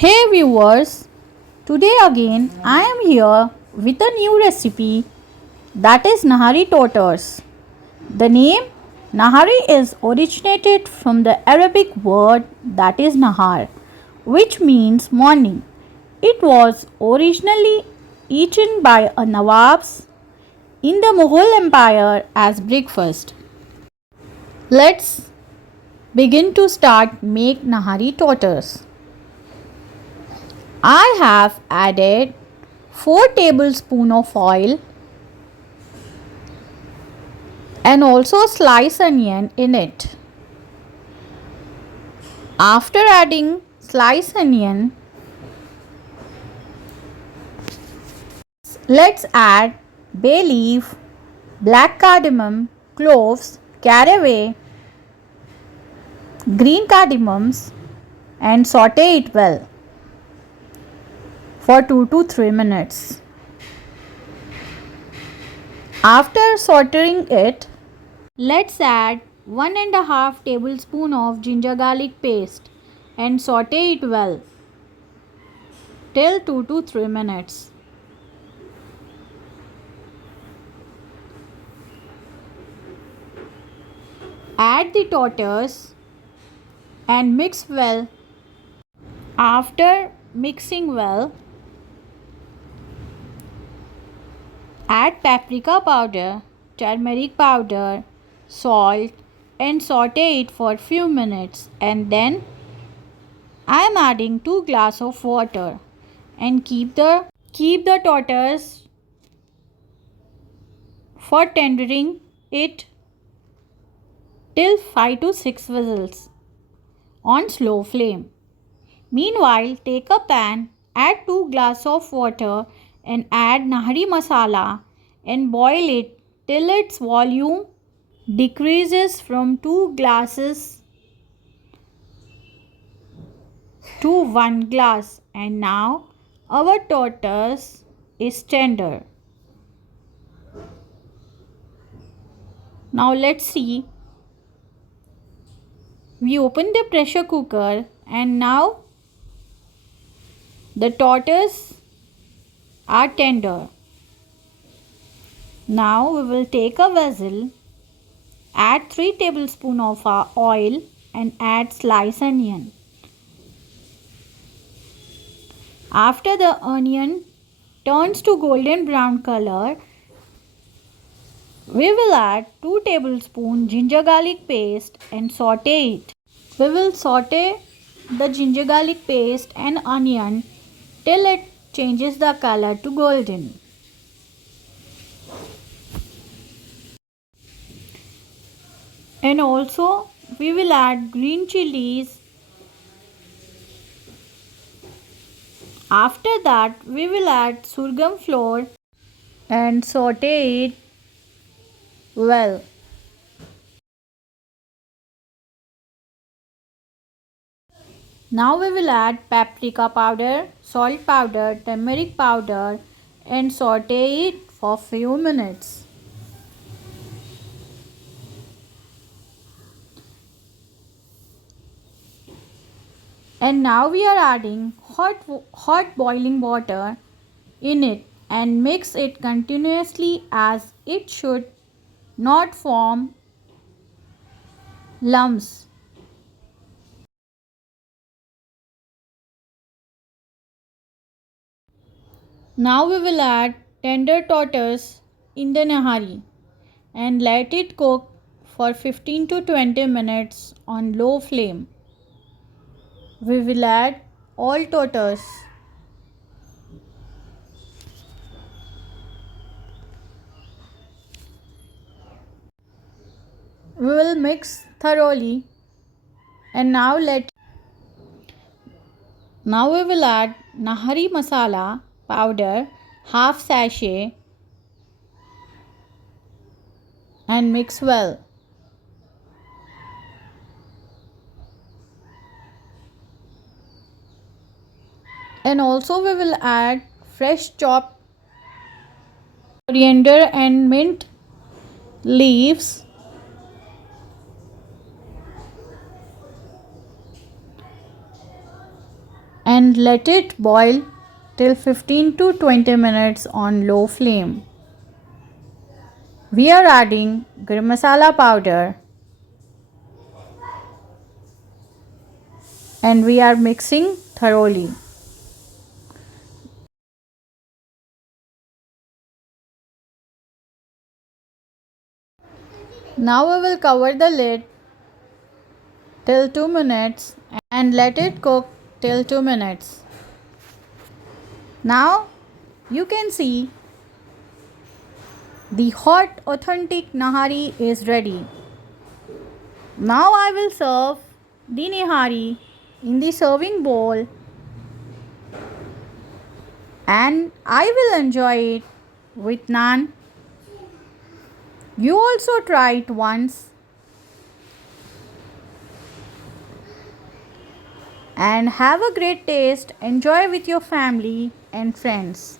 Hey viewers, today again I am here with a new recipe that is Nahari Totters. The name Nahari is originated from the Arabic word that is Nahar, which means morning. It was originally eaten by a Nawabs in the Mughal Empire as breakfast. Let's begin to start make Nahari Totters. I have added 4 tablespoons of oil and also sliced onion in it. After adding sliced onion, let's add bay leaf, black cardamom, cloves, caraway, green cardamoms and saute it well for 2 to 3 minutes. After sauteing it, let's add 1.5 tablespoon of ginger garlic paste and saute it well till 2 to 3 minutes. Add the totters and mix well. After mixing well, add paprika powder, turmeric powder, salt and saute it for few minutes, and then I am adding 2 glass of water and keep the totters for tendering it till 5 to 6 whistles on slow flame. Meanwhile, take a pan, add 2 glass of water and add Nahari masala and boil it till its volume decreases from 2 glasses to 1 glass, and now our totters is tender. Now let's see. We open the pressure cooker and now the totters are tender. Now we will take a vessel, add 3 tablespoons of our oil and add sliced onion. After the onion turns to golden brown color, we will add 2 tablespoons ginger garlic paste and saute it. We will saute the ginger garlic paste and onion till it changes the color to golden. And also we will add green chilies. After that we will add sorghum flour and saute it well. Now we will add paprika powder, salt powder, turmeric powder and saute it for few minutes. And now we are adding hot boiling water in it and mix it continuously as it should not form lumps. Now we will add tender totters in the nahari and let it cook for 15 to 20 minutes on low flame. We will add all totters. We will mix thoroughly and now we will add Nahari masala powder half sachet and mix well. And also we will add fresh chopped coriander and mint leaves and and let it boil till 15 to 20 minutes on low flame. We are adding garam masala powder and we are mixing thoroughly. Now we will cover the lid till 2 minutes and let it cook till 2 minutes. Now you can see the hot authentic Nahari is ready. Now I will serve the Nahari in the serving bowl and I will enjoy it with naan. You also try it once and have a great taste. Enjoy with your family and friends.